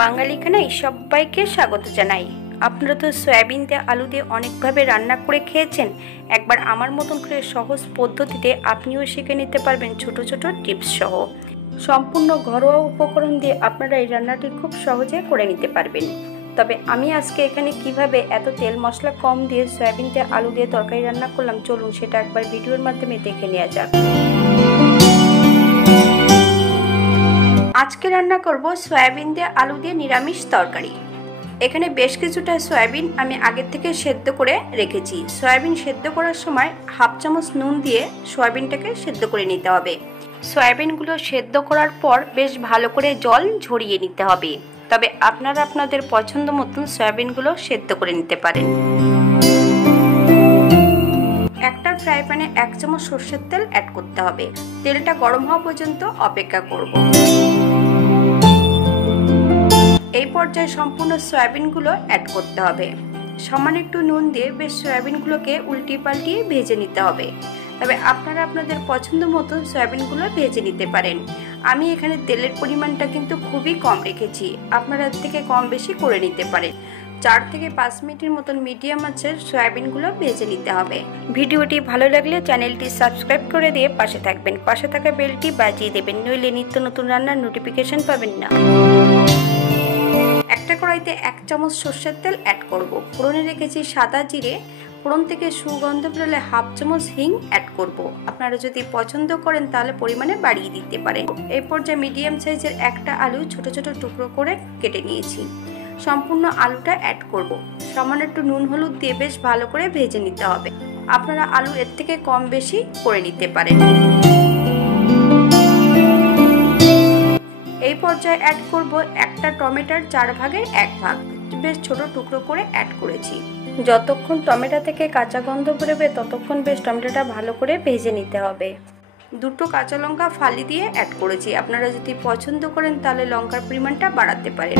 বাঙালি খানায় সবাইকে স্বাগত জানাই। আপনারা তো সয়াবিন দিয়ে আলু দিয়ে অনেকভাবে রান্না করে খেয়েছেন। একবার আমার মতন করে সহজ পদ্ধতিতে আপনিও শিখে নিতে পারবেন ছোট ছোট টিপস সহ। সম্পূর্ণ ঘরোয়া উপকরণ দিয়ে আপনারা এই রান্নাটি খুব সহজে করে নিতে পারবেন। তবে আমি আজকে এখানে কিভাবে এত তেল মশলা কম দিয়ে সয়াবিন দিয়ে আলু দিয়ে তরকারি রান্না করলাম, চলুন সেটা একবার ভিডিওর মাধ্যমে দেখে নেওয়া যাক। আজকে রান্না করব সয়াবিন দিয়ে আলু দিয়ে নিরামিষ তরকারি। এখানে বেশ কিছুটা সয়াবিন আমি আগের থেকে সেদ্ধ করে রেখেছি। সয়াবিন সেদ্ধ করার সময় হাফ চামচ নুন দিয়ে সয়াবিনটাকে সেদ্ধ করে নিতে হবে। সয়াবিনগুলো সেদ্ধ করার পর বেশ ভালো করে জল ঝরিয়ে নিতে হবে। তবে আপনারা আপনাদের পছন্দ মতন সয়াবিনগুলো সেদ্ধ করে নিতে পারেন। একটা ফ্রাই প্যানে 1 চামচ সরষের তেল অ্যাড করতে হবে। তেলটা গরম হওয়া পর্যন্ত অপেক্ষা করব। এই পর্যায়ে সম্পূর্ণ সয়াবিনগুলো অ্যাড করতে হবে। সামান্য একটু নুন দিয়ে বেশ সয়াবিনগুলোকে উল্টিয়ে পাল্টিয়ে ভেজে নিতে হবে। তবে আপনারা আপনাদের পছন্দ মতো সয়াবিনগুলো ভেজে নিতে পারেন। আমি এখানে তেলের পরিমাণটা কিন্তু খুবই কম রেখেছি, আপনারা এর থেকে কম বেশি করে নিতে পারেন। 4 থেকে 5 মিনিটের মতন মিডিয়াম আঁচে সয়াবিনগুলো ভেজে নিতে হবে। ভিডিওটি ভালো লাগলে চ্যানেলটি সাবস্ক্রাইব করে দিয়ে পাশে থাকবেন। পাশে থাকা বেলটি বাজিয়ে দেবেন, নইলে নিত্য নতুন রান্নার নোটিফিকেশন পাবেন না। একটা কড়াইতে 1 চামচ সরষের তেল অ্যাড করব। ফোড়নে রেখেছি সাদা জিরে, ফোড়ন থেকে সুগন্ধ বেরোলে হাফ চামচ হিং অ্যাড করব। আপনারা যদি পছন্দ করেন তাহলে পরিমাণে বাড়িয়ে দিতে পারেন। এই পর্যায়ে মিডিয়াম সাইজের একটা আলু ছোট ছোট টুকরো করে কেটে নিয়েছি। সম্পূর্ণ আলুটা অ্যাড করব। সামান্য একটু নুন হলুদ দিয়ে বেশ ভালো করে ভেজে নিতে হবে। আপনারা আলু এর থেকে কম বেশি করে নিতে পারেন। এই পর্যায়ে অ্যাড করব একটা টমেটোর 4 ভাগের 1 ভাগ, বেশ ছোট টুকরো করে অ্যাড করেছি। যতক্ষণ টমেটো থেকে কাঁচা গন্ধ বেরোবে ততক্ষণ বেশ টমেটোটা ভালো করে ভেজে নিতে হবে। 2টো কাঁচা লঙ্কা ফালি দিয়ে অ্যাড করেছি। আপনারা যদি পছন্দ করেন তাহলে লঙ্কার পরিমাণটা বাড়াতে পারেন।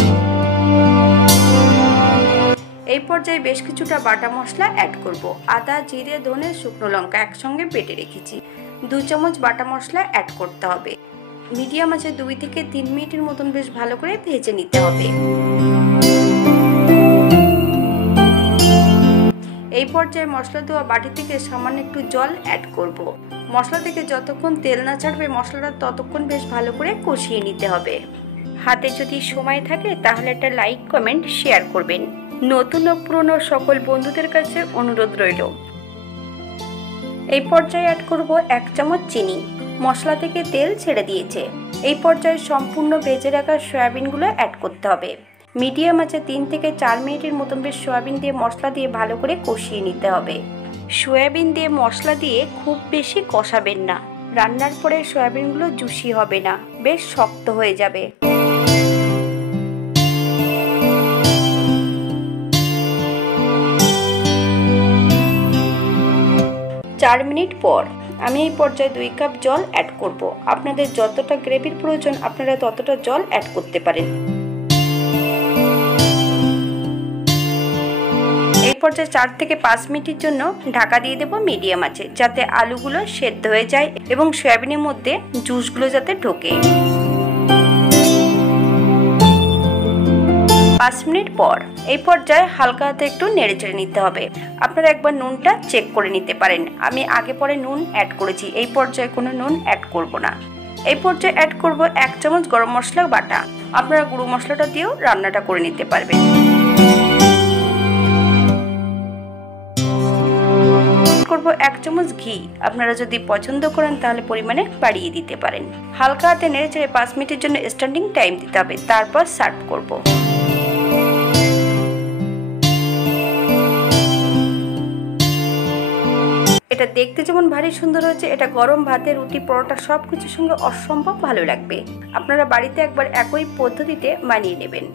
এই পর্যায়ে বেশ কিছুটা বাটা মশলা অ্যাড করব। আদা, জিরে, ধনে, শুকনো লঙ্কা একসঙ্গে বেটে রেখেছি। 2 চামচ বাটা মশলা অ্যাড করতে হবে। মিডিয়াম আঁচে 2 থেকে 3 মিনিটের মতন বেশ ভালো করে ভেজে নিতে হবে। এই পর্যায়ে মশলা দেওয়া বাটি থেকে সামান্য একটু জল অ্যাড করব। মশলা থেকে যতক্ষণ তেল না ছাড়বে মশলাটা ততক্ষণ বেশ ভালো করে কষিয়ে নিতে হবে। হাতে যদি সময় থাকে তাহলে একটা লাইক, কমেন্ট, শেয়ার করবেন। নতুন ও পুরনো সকল বন্ধুদের কাছে অনুরোধ রইল। এই পর্যায়ে অ্যাড করব 1 চামচ চিনি। মশলা থেকে তেল ছেড়ে দিয়েছে। এই পর্যায়ে সম্পূর্ণ ভেজে রাখা সয়াবিনগুলো অ্যাড করতে হবে। মিডিয়াম আঁচে 3 থেকে 4 মিনিটের মতন বেশ সয়াবিন দিয়ে মশলা দিয়ে ভালো করে কষিয়ে নিতে হবে। সয়াবিন দিয়ে মশলা দিয়ে খুব বেশি কষাবেন না, রান্নার পরে সয়াবিনগুলো জুসি হবে না, বেশ শক্ত হয়ে যাবে। 4 মিনিট পর আমি এই পর্যায়ে 2 কাপ জল অ্যাড করব। আপনাদের যতটা গ্রেভির প্রয়োজন আপনারা ততটা জল অ্যাড করতে পারেন। এই পর্যায়ে 4 থেকে 5 মিনিটের জন্য ঢাকা দিয়ে দেব মিডিয়াম আঁচে, যাতে আলুগুলো সেদ্ধ হয়ে যায় এবং সয়াবিনের মধ্যে জুসগুলো যাতে ঢোকে। 5 মিনিট পর এই পর্যায়ে হালকা হাতে একটু নেড়েচেড়ে নিতে হবে। আপনারা একবার নুনটা চেক করে নিতে পারেন। আমি আগে পরে নুন অ্যাড করেছি, এই পর্যায়ে কোনো নুন অ্যাড করব না। এই পর্যায়ে অ্যাড করব 1 চামচ গরম মশলা বাটা। আপনারা গুঁড়ো মশলাটা দিয়েও রান্নাটা করে নিতে পারবেন। করব 1 চামচ ঘি। আপনারা যদি পছন্দ করেন তাহলে পরিমাণে বাড়িয়ে দিতে পারেন। হালকা হাতে নেড়েচেড়ে 5 মিনিটের জন্য স্ট্যান্ডিং টাইম দিতে হবে, তারপর সার্ভ করব। এটা দেখতে যেমন ভারী সুন্দর হয়েছে, এটা গরম ভাতে, রুটি, পরোটা সবকিছুর সঙ্গে অসম্ভব ভালো লাগবে। আপনারা বাড়িতে একবার একই পদ্ধতিতে বানিয়ে নেবেন।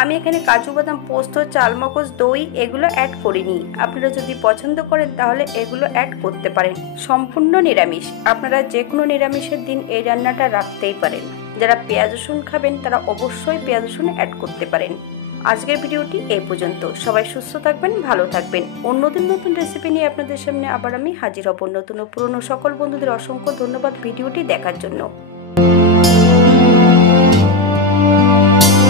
আমি এখানে কাজু বাদাম, পোস্ত, চালমগজ, দই এগুলো অ্যাড করিনি। আপনারা যদি পছন্দ করেন তাহলে এগুলো অ্যাড করতে পারেন। সম্পূর্ণ নিরামিষ, আপনারা যে কোনো নিরামিষের দিন এই রান্নাটা রাখতেই পারেন। যারা পেঁয়াজ রসুন খাবেন তারা অবশ্যই পেঁয়াজ রসুন অ্যাড করতে পারেন। আজকের ভিডিওটি এই পর্যন্ত। সবাই সুস্থ থাকবেন, ভালো থাকবেন। অন্যদিন নতুন রেসিপি নিয়ে আপনাদের সামনে আবার আমি হাজির হব। নতুন ও পুরনো সকল বন্ধুদের অসংখ্য ধন্যবাদ ভিডিওটি দেখার জন্য।